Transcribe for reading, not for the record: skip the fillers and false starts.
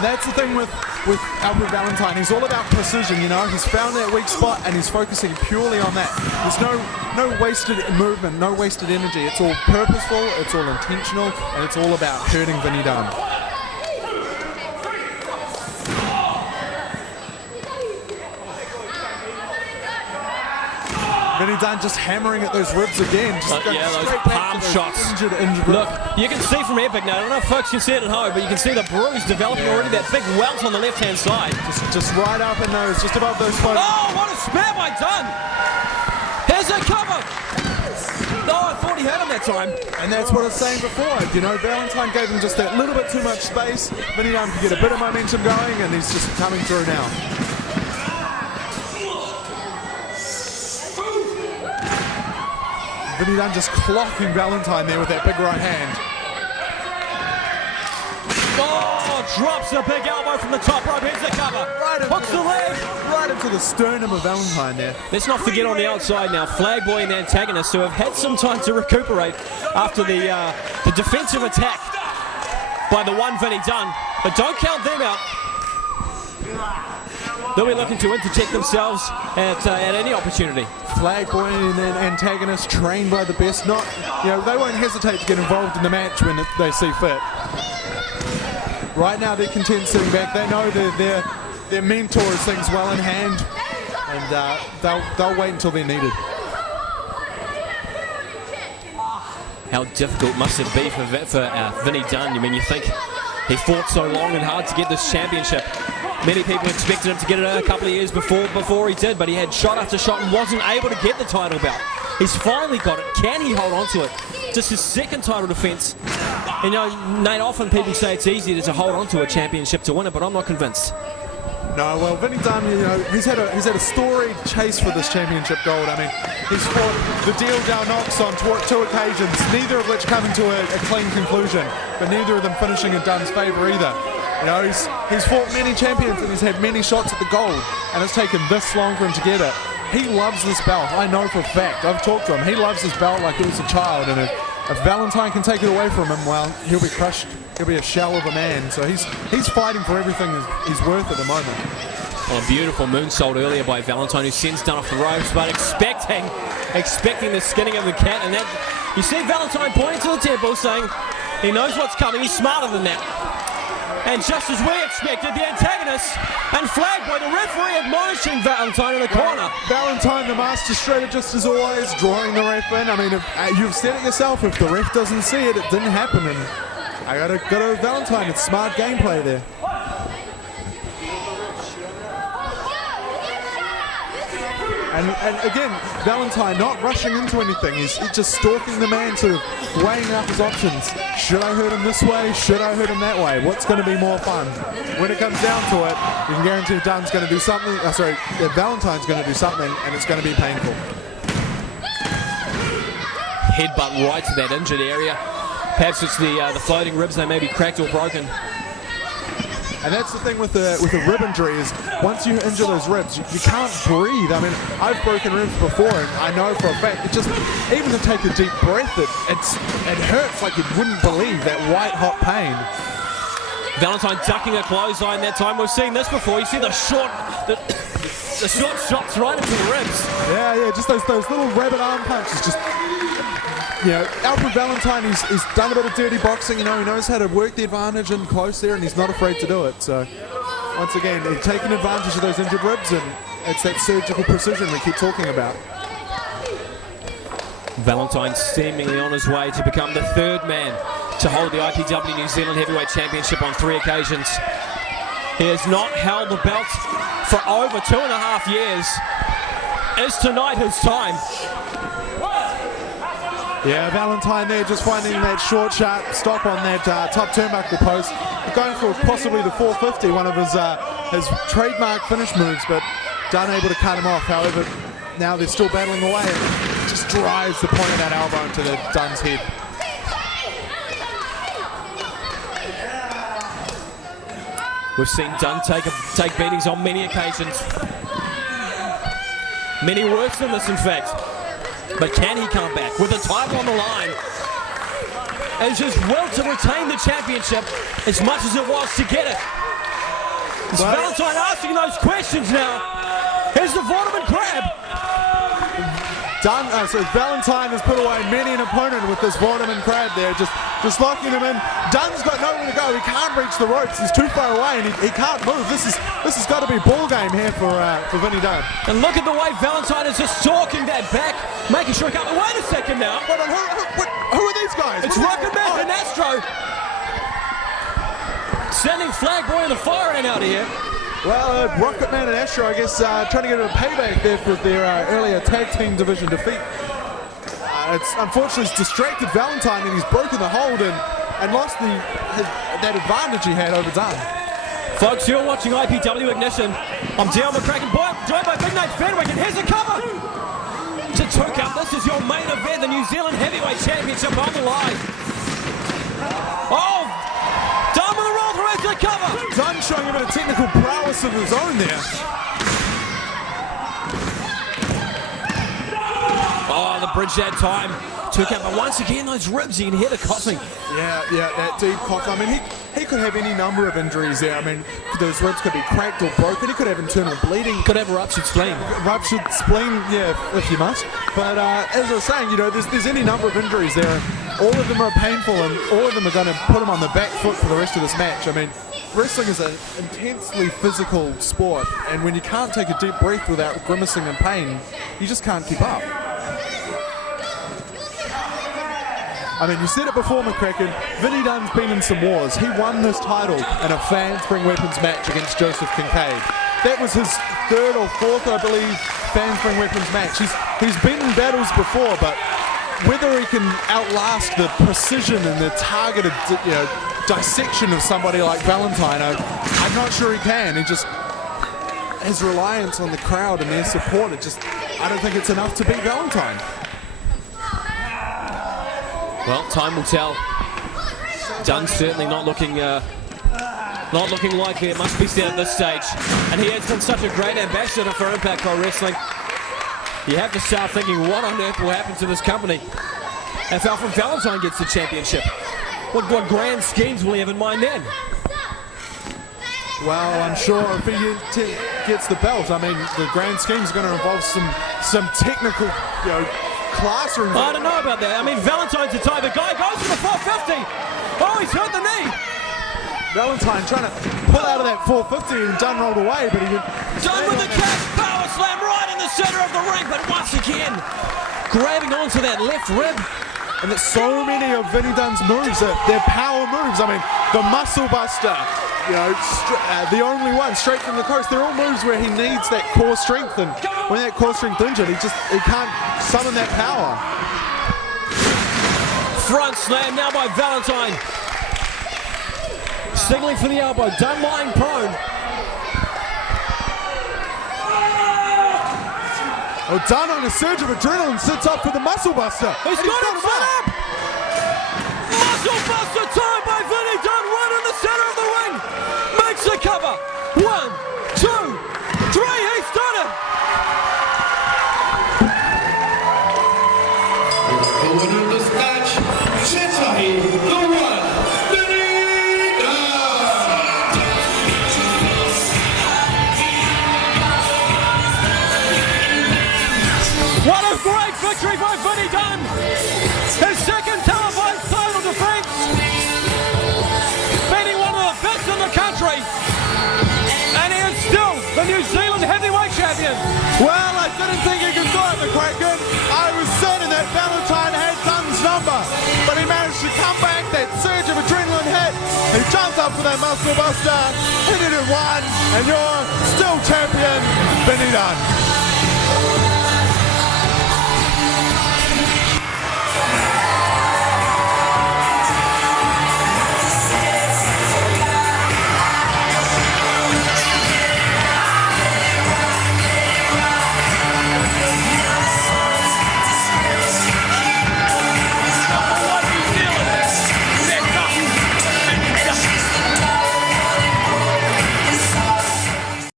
That's the thing with Alfred Valentine. He's all about precision, you know. He's found that weak spot and he's focusing purely on that. There's no wasted movement, no wasted energy. It's all purposeful, it's all intentional, and it's all about hurting Vinny Dunn. Vinny Dunn just hammering at those ribs again. Just yeah, those palm shots. Injured Look, you can see from Epic now, I don't know if folks can see it at home, but you can see the bruise developing already, that big welt on the left-hand side. Just right up in those, just above those photos. Oh, what a spare by Dunn! Here's a cover! Oh, I thought he had him that time. And that's what I was saying before. You know, Valentine gave him just that little bit too much space. Vinny Dunn could get a bit of momentum going, and he's just coming through now. Vinny Dunn just clocking Valentine there with that big right hand. Oh, drops a big elbow from the top rope. Here's the cover. Hooks the leg. Right into the sternum of Valentine there. Let's not forget on the outside now, Flagboy and the antagonists who have had some time to recuperate after the defensive attack by the One Vinny Dunn. But don't count them out. They'll be looking to interject themselves at any opportunity. Flagboy and antagonists trained by the best. Not, you know, they won't hesitate to get involved in the match when they see fit. Right now they're content sitting back. They know their mentor has things well in hand, and they'll wait until they're needed. How difficult must it be for Vinny Dunn? I mean, you think he fought so long and hard to get this championship. Many people expected him to get it a couple of years before he did, but he had shot after shot and wasn't able to get the title belt. He's finally got it. Can he hold on to it? Just his second title defense. And, you know, Nate, often people say it's easier to hold on to a championship to win it, but I'm not convinced. No, well, Vinny Dunn, you know, he's had a storied chase for this championship gold. I mean, he's fought the deal down knocks on two occasions, neither of which coming to a clean conclusion, but neither of them finishing in Dunn's favour either. You know, he's fought many champions and he's had many shots at the gold, and it's taken this long for him to get it. He loves this belt. I know for a fact. I've talked to him. He loves this belt like it was a child, and if Valentine can take it away from him, well, he'll be crushed. He'll be a shell of a man. So he's fighting for everything he's worth at the moment. Well, a beautiful moonsault earlier by Valentine, who sends Dunn off the ropes, but expecting the skinning of the cat, and that you see Valentine pointing to the temple, saying he knows what's coming. He's smarter than that. And just as we expected, the antagonist and Flagboy, the referee, admonishing Valentine in the corner. Valentine, the master shredder, just as always, drawing the ref in. I mean, you've said it yourself, if the ref doesn't see it, it didn't happen. And I gotta go to Valentine. It's smart gameplay there. And again, Valentine not rushing into anything. He's just stalking the man, sort of weighing up his options. Should I hurt him this way? Should I hurt him that way? What's going to be more fun? When it comes down to it, you can guarantee Dunn's going to do something. Valentine's going to do something, and it's going to be painful. Headbutt right to that injured area. Perhaps it's the floating ribs. They may be cracked or broken. And that's the thing with the rib injury is once you injure those ribs, you can't breathe. I mean, I've broken ribs before, and I know for a fact, it just, even to take a deep breath, it hurts like you wouldn't believe, that white hot pain. Valentine ducking a clothesline that time. We've seen this before. You see the short shots right into the ribs. Yeah, just those little rabbit arm punches, just. You know, Alfred Valentine, he's done a bit of dirty boxing, you know, he knows how to work the advantage in close there, and he's not afraid to do it. So, once again, he's taking advantage of those injured ribs, and it's that surgical precision we keep talking about. Valentine seemingly on his way to become the third man to hold the IPW New Zealand Heavyweight Championship on 3 occasions. He has not held the belt for over 2.5 years. Is tonight his time? Yeah, Valentine there just finding that short, sharp stop on that top turnbuckle post. Going for possibly the 450, one of his trademark finish moves, but Dunn able to cut him off. However, now they're still battling away, and it just drives the point of that elbow into Dunn's head. We've seen Dunn take beatings on many occasions. Many worse than this, in fact. But can he come back with the title on the line? Is his will to retain the championship as much as it was to get it? It's Valentine asking those questions now. Here's the Valetine crab. Dunn, so Valentine has put away many an opponent with this Valetine crab there, just locking him in. Dunn's got nowhere to go. He can't reach the ropes. He's too far away, and he can't move. This has got to be ball game here for Vinny Dunn. And look at the way Valentine is just talking that back, making sure he can't. Wait a second now. Who are these guys? It's Rocket Man and Astro. Sending Flag Boy and the Fire Ant out of here. Well, Rocket Man and Astro, I guess, trying to get a payback there for their earlier tag team division defeat. It's unfortunately distracted Valentine, and he's broken the hold and lost that advantage he had over Dunn. Folks, you're watching IPW Ignition. I'm Dale McCracken, joined by Big Nate Fenwick, and here's a cover to 2 count. This is your main event, the New Zealand Heavyweight Championship on the line. Oh! Dunn with a roll through into the cover. Dunn showing a bit of technical prowess of his own there. Oh, the bridge that time. 2 count, but once again, those ribs, you can hear the coughing. Yeah, that deep cough. I mean, he could have any number of injuries there. I mean, those ribs could be cracked or broken. He could have internal bleeding. Could have a ruptured spleen. Ruptured spleen, yeah, if you must. But as I was saying, there's any number of injuries there. All of them are painful, and all of them are going to put him on the back foot for the rest of this match. I mean, wrestling is an intensely physical sport, and when you can't take a deep breath without grimacing in pain, you just can't keep up. I mean, you said it before, McCracken, Vinny Dunn's been in some wars. He won this title in a Fans Bring Weapons match against Joseph Kincaid. That was his 3rd or 4th, I believe, Fans Bring Weapons match. He's been in battles before, but whether he can outlast the precision and the targeted dissection of somebody like Valentine, I'm not sure he can. His reliance on the crowd and their support, I don't think it's enough to beat Valentine. Well, time will tell. Dunn's certainly not looking likely. It must be said at this stage. And he has been such a great ambassador for Impact Pro Wrestling. You have to start thinking, what on earth will happen to this company if Alfred Valentine gets the championship? What grand schemes will he have in mind then? Well, I'm sure if he gets the belt, I mean, the grand scheme is going to involve some technical, classroom. I don't know about that. I mean, Valentine's the type of guy goes for the 450. Oh, he's hurt the knee. Valentine trying to pull out of that 450 and Dunn rolled away, but he didn't. Dunn with the cash power slam right in the center of the ring, but once again, grabbing onto that left rib. And there's so many of Vinny Dunn's moves, they're power moves. I mean, the muscle buster, the only one straight from the coast. They're all moves where he needs that core strength, and when that core strength injured, he can't summon that power. Front slam now by Valentine. Signaling for the elbow. Dunn lying prone. Oh, Dunn on a surge of adrenaline sits up for the muscle buster. He's got him set up. Muscle buster time by Vinny Dunn right in the center of the ring. Makes the cover. 1, 2, 3. He's done it. The winner of this match, Chetai, the One Vinny Dunn. What a great victory by Vinny Dunn. His 2nd televised title defense. Beating one of the best in the country. And he is still the New Zealand Heavyweight Champion. Well, I didn't think he could do it, McCracken. I was certain that Valentine had Dunn's number, but he managed to come back, that surge of adrenaline hit. He jumped up for that muscle buster, hit it in 1, and you're still champion, Vinny Dunn.